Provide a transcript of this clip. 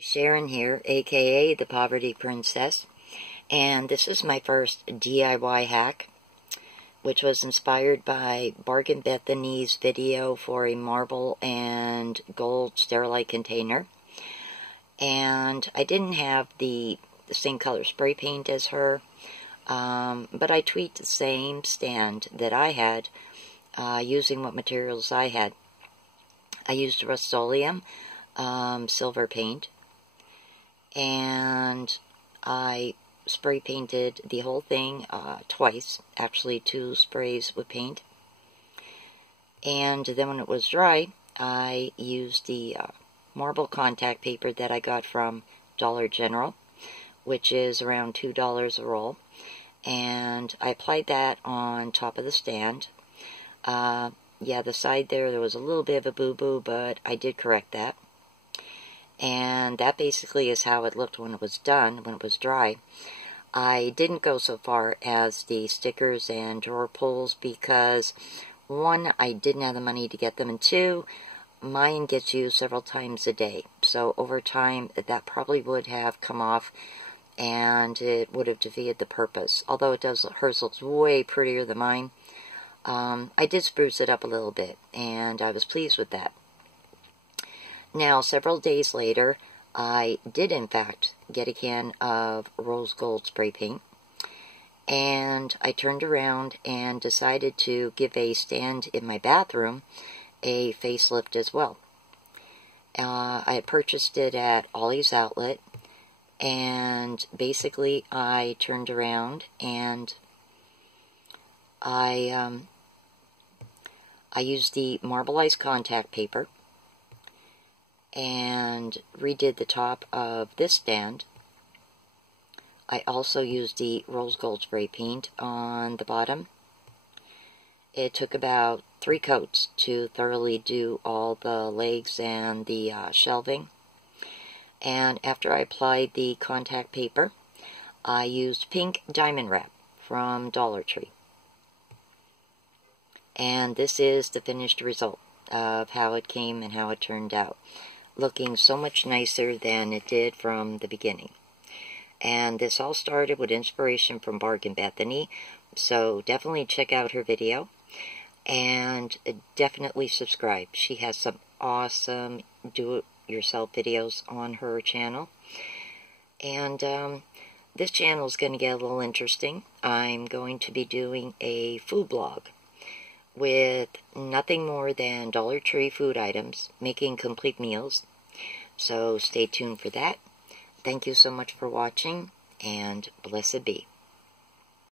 Sharon here, aka the Poverty Princess, and this is my first DIY hack, which was inspired by Bargain Bethany's video for a marble and gold sterilite container. And I didn't have the same color spray paint as her, but I tweaked the same stand that I had using what materials I had. I used Rust-Oleum silver paint, and I spray painted the whole thing twice, actually 2 sprays with paint. And then when it was dry, I used the marble contact paper that I got from Dollar General, which is around $2 a roll, and I applied that on top of the stand. Yeah, the side there was a little bit of a boo-boo, but I did correct that. And that basically is how it looked when it was done, when it was dry. I didn't go so far as the stickers and drawer pulls because, 1, I didn't have the money to get them, and 2, mine gets used several times a day. So over time, that probably would have come off, and it would have defeated the purpose. Although hers looks way prettier than mine. I did spruce it up a little bit, and I was pleased with that. Now, several days later, I did in fact get a can of rose gold spray paint, and I turned around and decided to give a stand in my bathroom a facelift as well. I had purchased it at Ollie's Outlet, and basically I turned around and I used the marbleized contact paper and redid the top of this stand. I also used the rose gold spray paint on the bottom. It took about 3 coats to thoroughly do all the legs and the shelving. And after I applied the contact paper, I used pink diamond wrap from Dollar Tree. And this is the finished result of how it came and how it turned out, looking so much nicer than it did from the beginning. And this all started with inspiration from Bargain Bethany, so definitely check out her video, and definitely subscribe. She has some awesome do-it-yourself videos on her channel. And this channel is going to get a little interesting. I'm going to be doing a food blog with nothing more than Dollar Tree food items, making complete meals. So stay tuned for that. Thank you so much for watching, and blessed be.